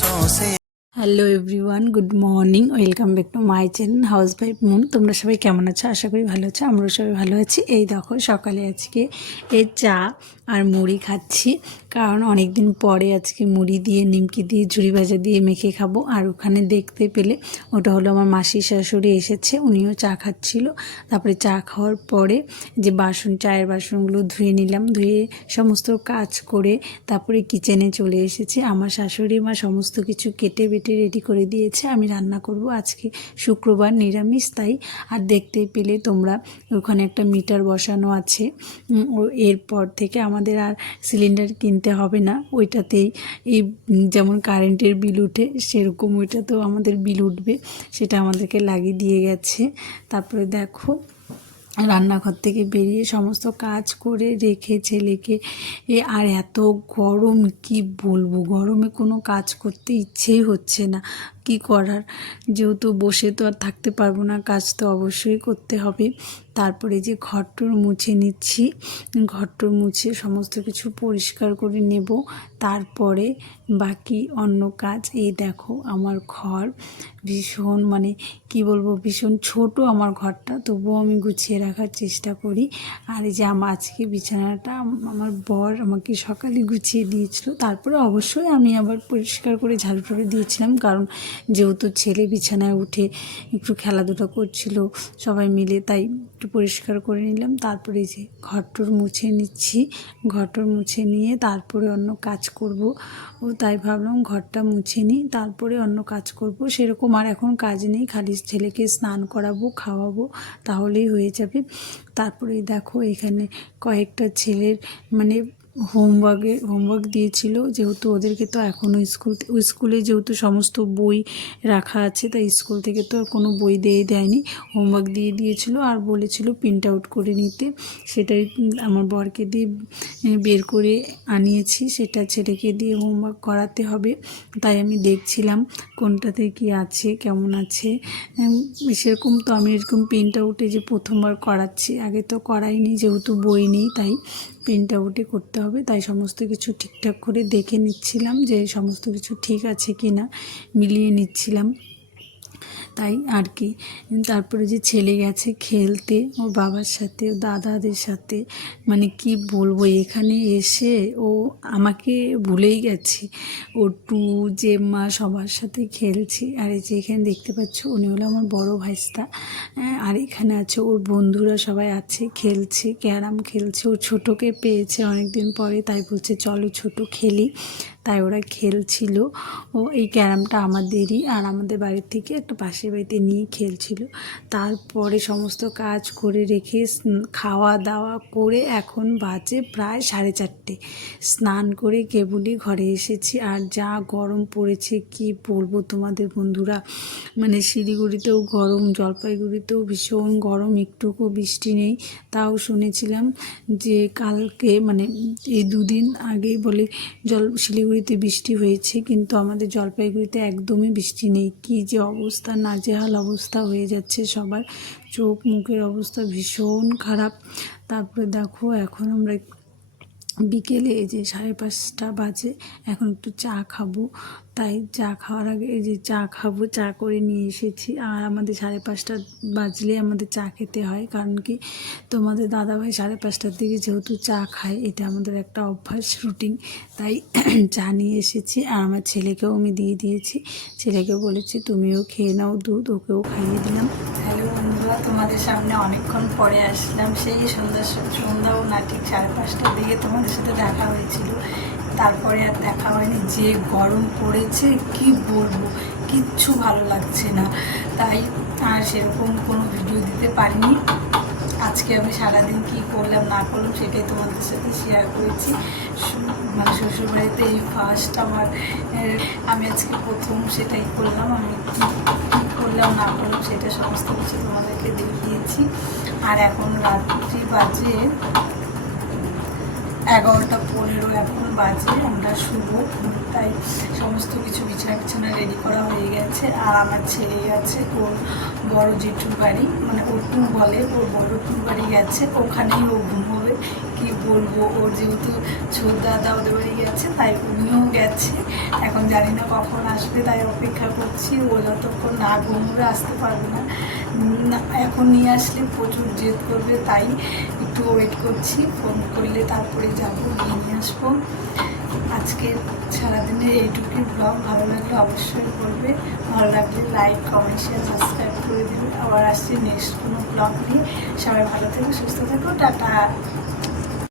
सांसों से। Hello everyone, good morning, welcome back to my channel house wife moon. তোমরা সবাই কেমন আছো? আশা করি ভালো আছো, আমরাও সবাই ভালো আছি। এই দেখো সকালে আজকে এই চা আর মুড়ি খাচ্ছি, কারণ অনেক দিন পরে আজকে মুড়ি দিয়ে নিমকি দিয়ে ঝুড়ি ভাজা দিয়ে মেখে খাবো। আর ওখানে দেখতে পেলে ওটা হলো আমার মাসির শাশুড়ি এসেছে, উনিও চা খাচ্ছিল। তারপরে চা খাওয়ার পরে যে চায়ের বাসনগুলো ধুয়ে নিলাম, ধুয়ে সমস্ত কাজ করে তারপরে কিচেনে চলে এসেছি। আমার শাশুড়ি মা সমস্ত কিছু কেটে বেটে রেডি করে দিয়েছে। আমি রান্না করব আজকে শুক্রবার, নিরামিষ তাই। আর দেখতে পেলে তোমরা ওখানে একটা মিটার বসানো আছে, এরপর থেকে আমাদের আর সিলিন্ডার কিনতে হবে না। ওইটাতেই এই যেমন কারেন্টের বিল উঠে সেরকম ওইটাতেও আমাদের বিল উঠবে, সেটা আমাদেরকে লাগিয়ে দিয়ে গেছে। তারপরে দেখো রান্নাঘর থেকে বেরিয়ে সমস্ত কাজ করে রেখে ছেলেকে আর এত গরম কি বলবো, গরমে কোনো কাজ করতে ইচ্ছেই হচ্ছে না। কি করার, যেহেতু বসে তো আর থাকতে পারবো না, কাজ তো অবশ্যই করতে হবে। তারপরে যে ঘরটর মুছে নিচ্ছি, ঘরটর মুছে সমস্ত কিছু পরিষ্কার করে নেব, তারপরে বাকি অন্য কাজ। এই দেখো আমার ঘর ভীষণ কি বলবো, ভীষণ ছোট আমার ঘরটা, তবুও আমি গুছিয়ে রাখার চেষ্টা করি। আর এই যে আজকে বিছানাটা আমার বর আমাকে সকালে গুছিয়ে দিয়েছিল, তারপরে অবশ্যই আমি আবার পরিষ্কার করে ঝাড়ু টাড়ু দিয়েছিলাম, কারণ যেহেতু ছেলে বিছানায় উঠে একটু খেলাধুলা করছিল সবাই মিলে, তাই একটু পরিষ্কার করে নিলাম। তারপরে যে ঘরটর মুছে নিচ্ছি, ঘরটর মুছে নিয়ে তারপরে অন্য কাজ করব। তাই ভাবলাম ঘরটা মুছে নিই, তারপরে অন্য কাজ করব। সেরকম আর এখন কাজ নেই, খালি ছেলেকে স্নান করাবো, খাওয়াবো, তাহলেই হয়ে যাবে। তারপরে দেখো এখানে কয়েকটা ছেলের হোমওয়ার্ক দিয়েছিল, যেহেতু ওদেরকে তো এখনও স্কুলে যেহেতু সমস্ত বই রাখা আছে, তাই স্কুল থেকে তো আর কোনো বই দেয়নি, হোমওয়ার্ক দিয়ে দিয়েছিল আর বলেছিল প্রিন্ট আউট করে নিতে। সেটাই আমার বরকে দিয়ে বের করে আনিয়েছি, সেটা ছেলেকে দিয়ে হোমওয়ার্ক করাতে হবে। তাই আমি দেখছিলাম কোনটাতে কি আছে, কেমন আছে। সেরকম তো আমি এরকম প্রিন্ট আউটে যে প্রথমবার করাচ্ছি, আগে তো করাইনি, যেহেতু বই নেই তাই প্রিন্ট আউটে করতে হবে। তাই সমস্ত কিছু ঠিকঠাক করে দেখে নিচ্ছিলাম যে সমস্ত কিছু ঠিক আছে কি না, মিলিয়ে নিচ্ছিলাম, তাই আর কি। তারপরে যে ছেলে গেছে খেলতে ওর বাবার সাথে, ও দাদাদের সাথে, কি বলবো, এখানে এসে ও আমাকে ভুলেই গেছে। ও জেম্মা সবার সাথে খেলছি। আর এই যে এখানে দেখতে পাচ্ছ উনি হলো আমার বড় ভাইস্তা। আর এখানে আছে ওর বন্ধুরা সবাই আছে, খেলছে, ক্যারাম খেলছে। ও ছোটোকে পেয়েছে অনেক দিন পরে, তাই বলছে চলো ছোট খেলি, তাই ওরা খেলছিল। ও এই ক্যারামটা আমাদেরই, আর আমাদের বাড়ির থেকে একটা পাশের বাড়িতে নিয়ে খেলছিল। তারপরে সমস্ত কাজ করে রেখে খাওয়া দাওয়া করে এখন বাজে প্রায় 4:30, স্নান করে কেবলই ঘরে এসেছি। আর যা গরম পড়েছে কি বলবো তোমাদের বন্ধুরা, শিলিগুড়িতেও গরম, জলপাইগুড়িতেও ভীষণ গরম, একটুকু বৃষ্টি নেই। তাও শুনেছিলাম যে কালকে এই 2 দিন আগেই বলে শিলিগুড়িতে বৃষ্টি হয়েছে, কিন্তু আমাদের জলপাইগুড়িতে একদমই বৃষ্টি নেই। কি যে অবস্থা, নাজেহাল অবস্থা হয়ে যাচ্ছে সবার, চোখ মুখের অবস্থা ভীষণ খারাপ। তারপরে দেখো এখন আমরা বিকেলে এই যে 5:30 বাজে, এখন একটু চা খাবো, তাই চা খাওয়ার আগে এই যে চা খাবো, চা করে নিয়ে এসেছি। আর আমাদের 5:30 বাজলে আমাদের চা খেতে হয়, কারণ কি তোমাদের দাদাভাই 5:30 দিকে যেহেতু চা খায়, এটা আমাদের একটা অভ্যাস, রুটিন, তাই চা নিয়ে এসেছি। আর আমার ছেলেকেও আমি দিয়ে দিয়েছি, ছেলেকে বলেছি তুমিও খেয়ে নাও দুধ, ওকেও খাইয়ে দিলাম। হ্যালো বন্ধুরা, তোমাদের সামনে অনেকক্ষণ পরে আসলাম, সেই সন্ধ্যাও না, ঠিক 5:30 দিকে তোমাদের সাথে দেখা হয়েছিল, তারপরে আর দেখা হয়নি। যে গরম পড়েছে কি বলবো, কিচ্ছু ভালো লাগছে না, তাই আর সেরকম কোনো ভিডিও দিতে পারিনি। আজকে আমি সারাদিন কী করলাম না করলাম সেটাই তোমাদের সাথে শেয়ার করেছি। শ্বশুরবাড়িতে এই ফার্স্ট আমি আজকে প্রথম সেটাই করলাম। আমি কী করলাম না করলাম সেটা সমস্ত কিছু তোমাদেরকে দেখিয়েছি। আর এখন রাত্রি বাজে 11:15 এখন বাজে, আমরা শুভ, তাই সমস্ত কিছু বিছানা রেডি করা হয়ে গেছে। আর আমার ছেলে গেছে ওর বড় জেঠুর বাড়ি, ওর টু বলে, ওর বড় টুর বাড়ি গেছে, ওখানেই ও ঘুমোবে। কি বলবো। ওর যেহেতু ছোট দাদা ওদের বাড়ি গেছে তাই উনিও গেছে, এখন জানি না কখন আসবে, তাই অপেক্ষা করছি। ও যতক্ষণ না ঘুমোবে আসতে পারবে না, এখন নিয়ে আসলে প্রচুর জেদ করবে, তাই একটু ওয়েট করছি। ফোন করলে তারপরে যাবো, নিয়ে আসবো। আজকে সারাদিনের এইটুকুই ব্লগ। ভালো লাগলে অবশ্যই করবে, ভালো লাগলে লাইক কমেন্ট শেয়ার সাবস্ক্রাইব করে দেবে। আবার আসছি নেক্সট কোনো ব্লগ নিয়ে। সবাই ভালো থেকো, সুস্থ থেকো, টাটা।